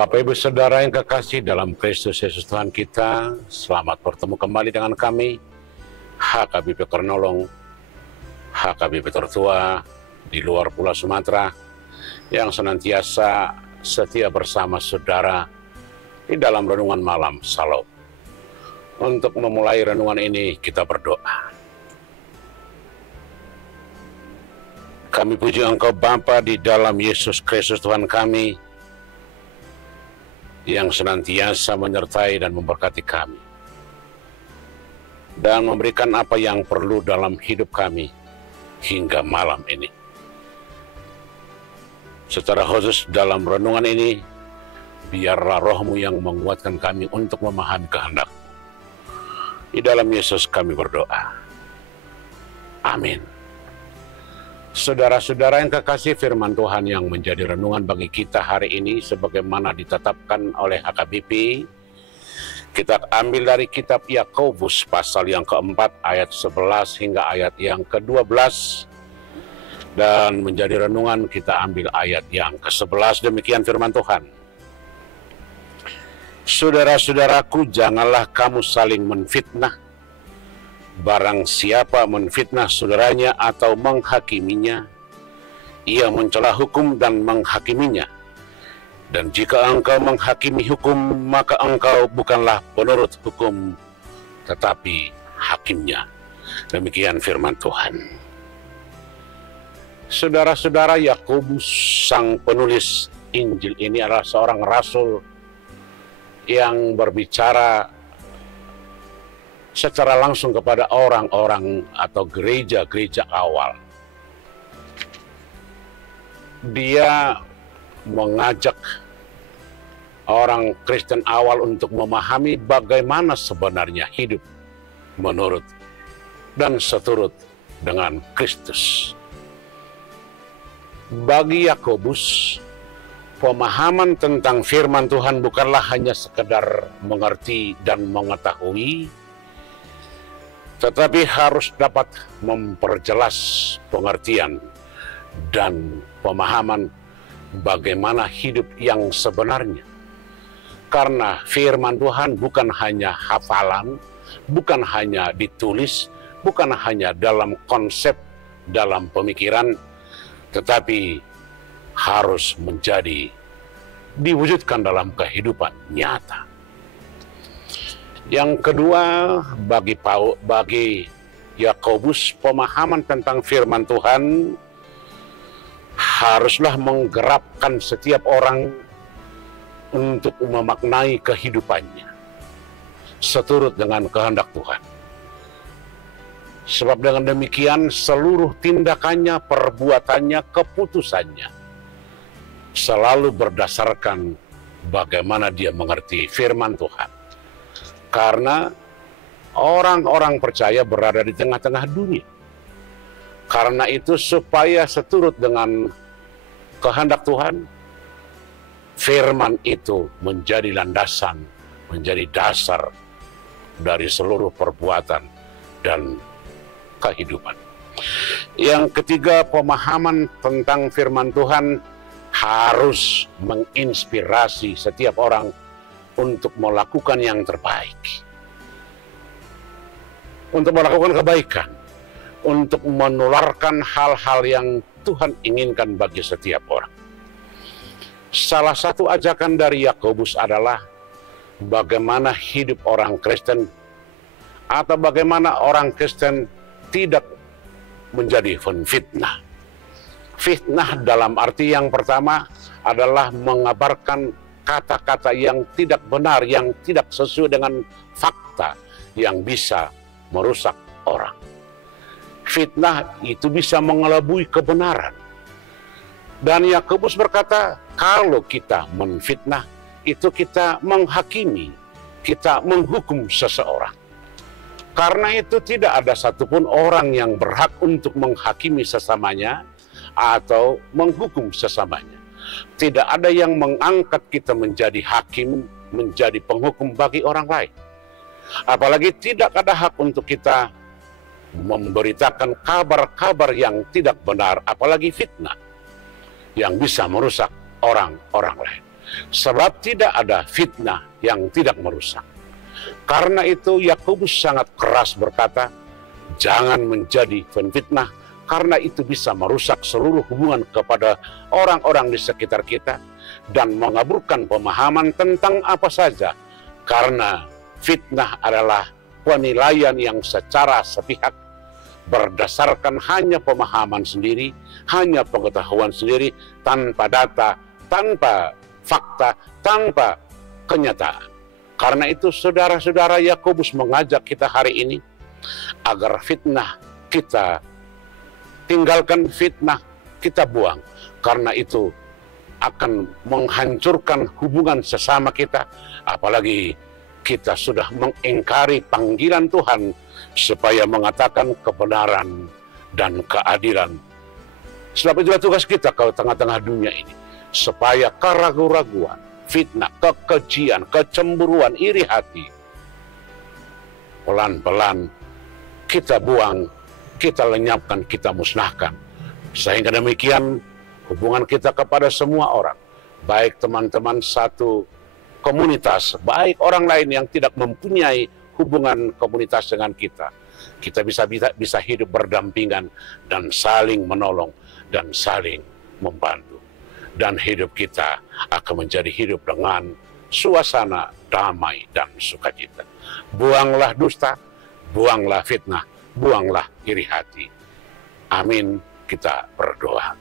Bapak Ibu Saudara yang kekasih dalam Kristus Yesus Tuhan kita, selamat bertemu kembali dengan kami, HKBP Kernolong, HKBP Tertua di luar Pulau Sumatera, yang senantiasa setia bersama saudara di dalam renungan malam Shalom. Untuk memulai renungan ini, kita berdoa. Kami puji Engkau Bapa di dalam Yesus Kristus Tuhan kami, yang senantiasa menyertai dan memberkati kami, dan memberikan apa yang perlu dalam hidup kami hingga malam ini. Secara khusus dalam renungan ini, biarlah Roh-Mu yang menguatkan kami untuk memahami kehendak. Di dalam Yesus kami berdoa. Amin. Saudara-saudara yang kekasih, firman Tuhan yang menjadi renungan bagi kita hari ini sebagaimana ditetapkan oleh HKBP, kita ambil dari kitab Yakobus pasal yang keempat ayat 11 hingga ayat yang ke-12, dan menjadi renungan kita ambil ayat yang ke-11. Demikian firman Tuhan. Saudara-saudaraku, janganlah kamu saling menfitnah. Barang siapa menfitnah saudaranya atau menghakiminya, ia mencela hukum dan menghakiminya. Dan jika engkau menghakimi hukum, maka engkau bukanlah penurut hukum, tetapi hakimnya. Demikian firman Tuhan. Saudara-saudara, Yakobus, sang penulis Injil ini adalah seorang rasul yang berbicara secara langsung kepada orang-orang atau gereja-gereja awal. Dia mengajak orang Kristen awal untuk memahami bagaimana sebenarnya hidup menurut dan seturut dengan Kristus. Bagi Yakobus, pemahaman tentang firman Tuhan bukanlah hanya sekedar mengerti dan mengetahui, tetapi harus dapat memperjelas pengertian dan pemahaman bagaimana hidup yang sebenarnya. Karena firman Tuhan bukan hanya hafalan, bukan hanya ditulis, bukan hanya dalam konsep, dalam pemikiran, tetapi harus diwujudkan dalam kehidupan nyata. Yang kedua, bagi Yakobus, pemahaman tentang firman Tuhan haruslah menggerakkan setiap orang untuk memaknai kehidupannya seturut dengan kehendak Tuhan. Sebab dengan demikian seluruh tindakannya, perbuatannya, keputusannya selalu berdasarkan bagaimana dia mengerti firman Tuhan. Karena orang-orang percaya berada di tengah-tengah dunia. Karena itu supaya seturut dengan kehendak Tuhan, firman itu menjadi landasan, menjadi dasar dari seluruh perbuatan dan kehidupan. Yang ketiga, pemahaman tentang firman Tuhan harus menginspirasi setiap orang untuk melakukan yang terbaik, untuk melakukan kebaikan, untuk menularkan hal-hal yang Tuhan inginkan bagi setiap orang. Salah satu ajakan dari Yakobus adalah bagaimana hidup orang Kristen, atau bagaimana orang Kristen tidak menjadi fitnah. Fitnah dalam arti yang pertama adalah mengabarkan kata-kata yang tidak benar, yang tidak sesuai dengan fakta, yang bisa merusak orang. Fitnah itu bisa mengelabui kebenaran. Dan Yakobus berkata, kalau kita menfitnah, itu kita menghakimi, kita menghukum seseorang. Karena itu tidak ada satupun orang yang berhak untuk menghakimi sesamanya atau menghukum sesamanya. Tidak ada yang mengangkat kita menjadi hakim, menjadi penghukum bagi orang lain. Apalagi tidak ada hak untuk kita memberitakan kabar-kabar yang tidak benar, apalagi fitnah yang bisa merusak orang-orang lain. Sebab tidak ada fitnah yang tidak merusak. Karena itu Yakobus sangat keras berkata, jangan menjadi penfitnah, karena itu bisa merusak seluruh hubungan kepada orang-orang di sekitar kita dan mengaburkan pemahaman tentang apa saja. Karena fitnah adalah penilaian yang secara sepihak berdasarkan hanya pemahaman sendiri, hanya pengetahuan sendiri, tanpa data, tanpa fakta, tanpa kenyataan. Karena itu saudara-saudara, Yakobus mengajak kita hari ini agar fitnah kita tinggalkan, fitnah kita buang. Karena itu akan menghancurkan hubungan sesama kita, apalagi kita sudah mengingkari panggilan Tuhan supaya mengatakan kebenaran dan keadilan. Sebab itulah tugas kita ke tengah-tengah dunia ini, supaya keraguan-raguan, fitnah, kekejian, kecemburuan, iri hati, pelan-pelan kita buang, kita lenyapkan, kita musnahkan. Sehingga demikian hubungan kita kepada semua orang, baik teman-teman satu komunitas, baik orang lain yang tidak mempunyai hubungan komunitas dengan kita, kita bisa hidup berdampingan dan saling menolong dan saling membantu. Dan hidup kita akan menjadi hidup dengan suasana damai dan sukacita. Buanglah dusta, buanglah fitnah, buanglah iri hati. Amin, kita berdoa.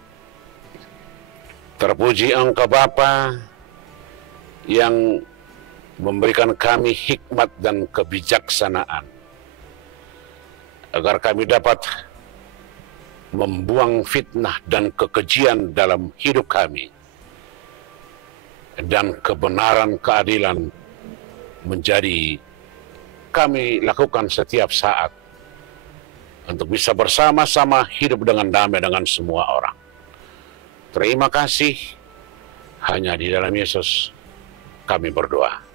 Terpuji Engkau Bapa yang memberikan kami hikmat dan kebijaksanaan, agar kami dapat membuang fitnah dan kekejian dalam hidup kami, dan kebenaran keadilan menjadi kami lakukan setiap saat untuk bisa bersama-sama hidup dengan damai dengan semua orang. Terima kasih, hanya di dalam Yesus kami berdoa.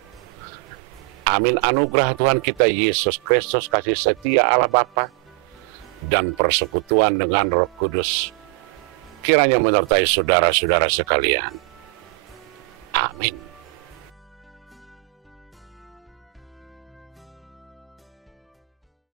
Amin. Anugerah Tuhan kita Yesus Kristus, kasih setia Allah Bapa, dan persekutuan dengan Roh Kudus kiranya menyertai saudara-saudara sekalian. Amin.